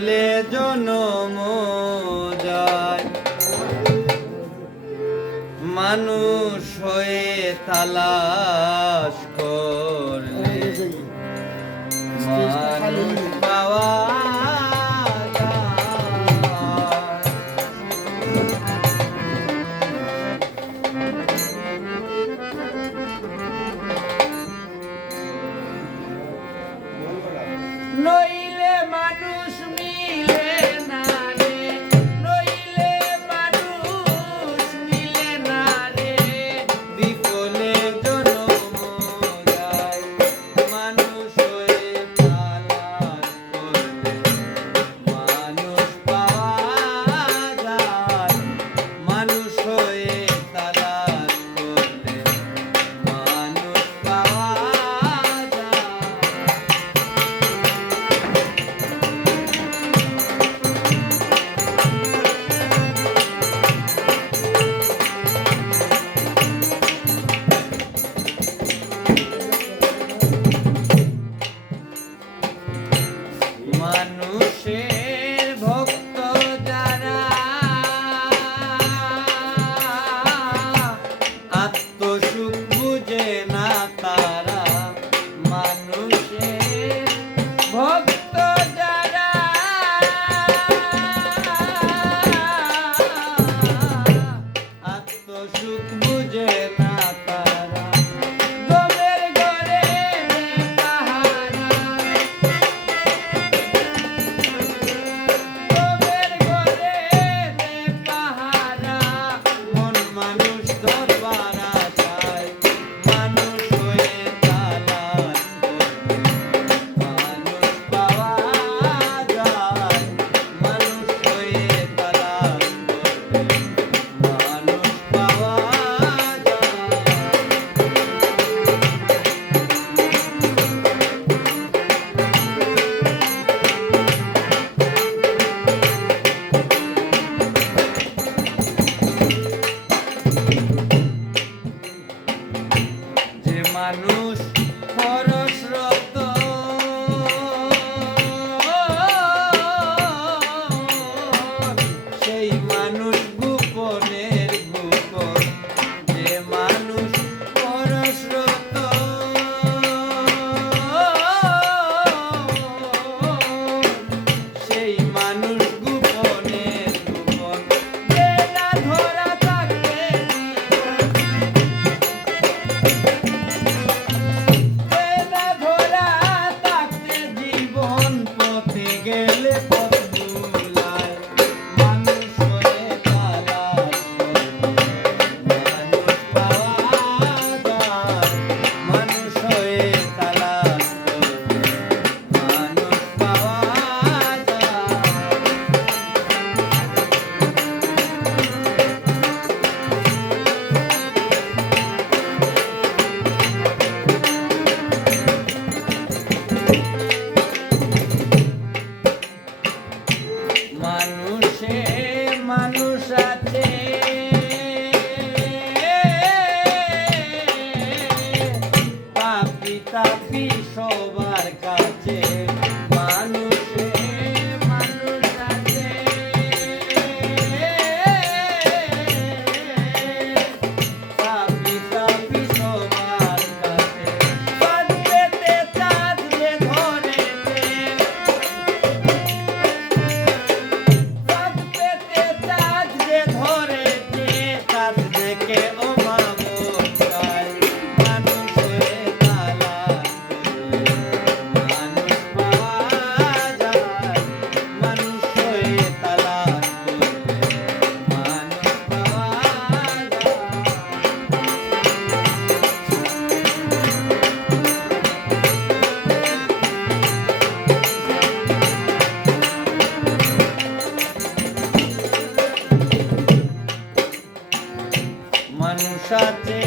বিফলে জনম যায়, মানুষ হয়ে তালাশ করলে মানুষ পাওয়া নইলে মানুষ মিলে না রে, নইলে মানুষ মিলে না রে, বিফলে জনম যায়, মানুষ হয়ে তালাশ করলে মানুষ পাওয়া যায়, মানুষ হয়ে তালাশ করলে মানুষ পাওয়া যায়। মানুষের ভক্ত যারা আত্মসুখ বুঝে না তারা, মানুষের ভক্ত যারা আত্মসুখ বুঝে না তারা, গমের ঘরে পাহারা, গমের ঘরে পাহারা, মন মানুষ দরবার চায়, মানুষ হয়ে তালাশ করলে মানুষ পাওয়া যায়, মানুষ হয়ে তালাশ করলে মানুষ পাওয়া যায়। যে মানুষ খরস্রোত সেই মানুষ গোপনের গোপন, যে মানুষ খরস্রোত সেই মানুষ গোপনের গোপন, যে না ধরা থাকতে জীবন পথে গেলে পথ ভুলায়, মানুষ হয়ে তালাশ করলে মানুষ পাওয়া যায়, মানুষ হয়ে তালাশ করলে মানুষ পাওয়া যায়। মানুষে মানুষ আছে পাপি তাপি সবার কাছে, মানুষে মানুষ আছে পাপি তাপি সবার কাছে, চাঁদ পেতে চাঁদ যে ধরেছে, চাঁদ পেতে চাঁদ যে ধরেছে, চাঁদ দেখে ও মামুন চায়, মানুষ হয়ে তালাশ করলে মানুষ পাওয়া যায়, মানুষ হয়ে তালাশ করলে মানুষ পাওয়া যায়। মানুষ আছে